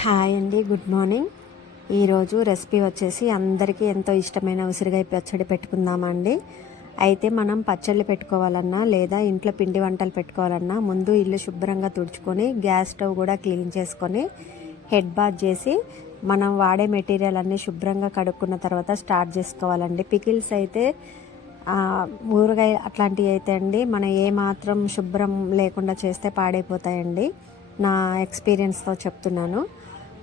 Hi అండి, good morning. ఈరోజు recipe వచ్చేసి అందరికీ ఎంతో ఇష్టమైన ఉసిరికాయ పచ్చడి పెట్టుకుందామండి. అయితే మనం పచ్చళ్ళు పెట్టుకోవాలన్నా లేదా ఇంట్లో పిండి వంటలు పెట్టుకోవాలన్నా ముందు ఇల్లు శుభ్రంగా తుడుచుకొని గ్యాస్ స్టవ్ కూడా క్లీన్ చేసుకొని హెడ్ బాత్ చేసి మనం వాడే మెటీరియల్ అన్నీ శుభ్రంగా కడుక్కున్న తర్వాత స్టార్ట్ చేసుకోవాలండి. పికిల్స్ అయితే ఊరగాయ అట్లాంటివి అయితే అండి మనం ఏమాత్రం శుభ్రం లేకుండా చేస్తే పాడైపోతాయండి. నా ఎక్స్పీరియన్స్తో చెప్తున్నాను.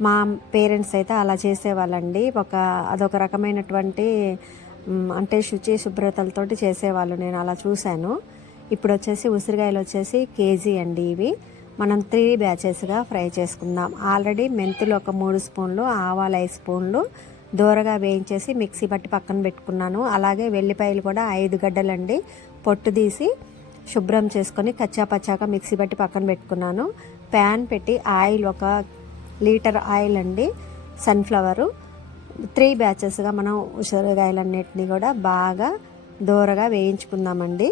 మా పేరెంట్స్ అయితే అలా చేసేవాళ్ళండి. అదొక రకమైనటువంటి అంటే శుభ్రతలతోటి చేసేవాళ్ళు, నేను అలా చూశాను. ఇప్పుడు వచ్చేసి ఉసిరికాయలు వచ్చేసి కేజీ అండి. ఇవి మనం 3 బ్యాచెస్గా ఫ్రై చేసుకుందాం. ఆల్రెడీ మెంతులు ఒక 3 స్పూన్లు, ఆవాలు 5 స్పూన్లు దూరగా వేయించేసి మిక్సీ పట్టి పక్కన పెట్టుకున్నాను. అలాగే వెల్లిపాయలు కూడా 5 గడ్డలండి పొట్టు తీసి శుభ్రం చేసుకొని కచ్చాపచ్చాగా మిక్సీ పట్టి పక్కన పెట్టుకున్నాను. ప్యాన్ పెట్టి ఆయిల్ 1 లీటర్ ఆయిల్ అండి, సన్ఫ్లవరు. 3 బ్యాచెస్గా మనం ఉసిరికాయలన్నిటిని కూడా బాగా దూరగా వేయించుకుందామండి.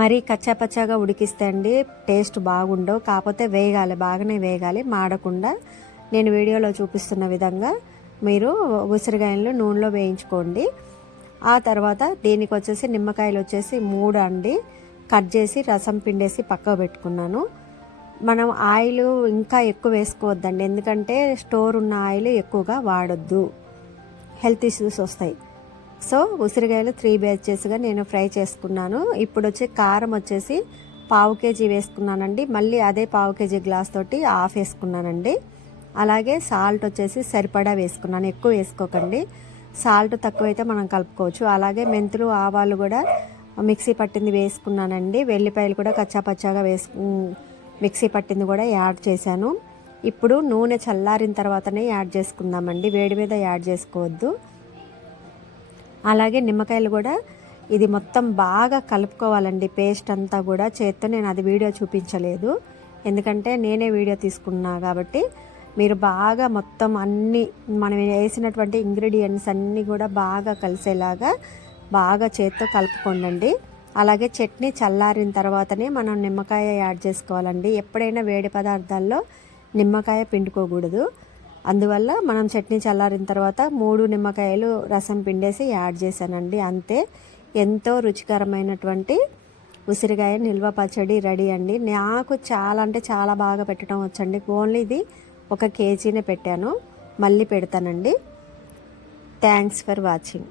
మరి కచ్చాపచ్చాగా ఉడికిస్తే అండి టేస్ట్ బాగుండవు. కాకపోతే వేగాలి, బాగానే వేగాలి, మాడకుండా. నేను వీడియోలో చూపిస్తున్న విధంగా మీరు ఉసిరికాయలను నూనెలో వేయించుకోండి. ఆ తర్వాత దీనికి వచ్చేసి నిమ్మకాయలు వచ్చేసి 3 అండి కట్ చేసి రసం పిండేసి పక్కకు పెట్టుకున్నాను. మనం ఆయిల్ ఇంకా ఎక్కువ వేసుకోవద్దండి, ఎందుకంటే స్టోర్ ఉన్న ఆయిల్ ఎక్కువగా వాడొద్దు, హెల్త్ ఇష్యూస్ వస్తాయి. సో ఉసిరికాయలు 3 బ్యాచెస్గా నేను ఫ్రై చేసుకున్నాను. ఇప్పుడు వచ్చి కారం వచ్చేసి 1/2 కేజీ వేసుకున్నానండి. మళ్ళీ అదే 1/2 కేజీ గ్లాస్ తోటి హాఫ్ వేసుకున్నానండి. అలాగే సాల్ట్ వచ్చేసి సరిపడా వేసుకున్నాను, ఎక్కువ వేసుకోకండి. సాల్ట్ తక్కువైతే మనం కలుపుకోవచ్చు. అలాగే మెంతులు ఆవాలు కూడా మిక్సీ పట్టింది వేసుకున్నానండి. వెల్లిపాయలు కూడా కచ్చాపచ్చాగా మిక్సీ పట్టింది కూడా యాడ్ చేశాను. ఇప్పుడు నూనె చల్లారిన తర్వాతనే యాడ్ చేసుకుందామండి, వేడి మీద యాడ్ చేసుకోవద్దు. అలాగే నిమ్మకాయలు కూడా ఇది మొత్తం బాగా కలుపుకోవాలండి, పేస్ట్ అంతా కూడా. చేత్తో నేను అది వీడియో చూపించలేదు, ఎందుకంటే నేనే వీడియో తీసుకున్నా కాబట్టి. మీరు బాగా మొత్తం అన్నీ మనం వేసినటువంటి ఇంగ్రీడియంట్స్ అన్నీ కూడా బాగా కలిసేలాగా బాగా చేత్తో కలుపుకోండి. అలాగే చట్నీ చల్లారిన తర్వాతనే మనం నిమ్మకాయ యాడ్ చేసుకోవాలండి. ఎప్పుడైనా వేడి పదార్థాల్లో నిమ్మకాయ పిండుకోకూడదు. అందువల్ల మనం చట్నీ చల్లారిన తర్వాత 3 నిమ్మకాయలు రసం పిండేసి యాడ్ చేశానండి. అంతే, ఎంతో రుచికరమైనటువంటి ఉసిరికాయ నిల్వ పచ్చడి రెడీ అండి. నాకు చాలా అంటే చాలా బాగా పెట్టడం వచ్చండి. ఓన్లీ ఇది 1 కేజీనే పెట్టాను, మళ్ళీ పెడతానండి. Thanks for watching.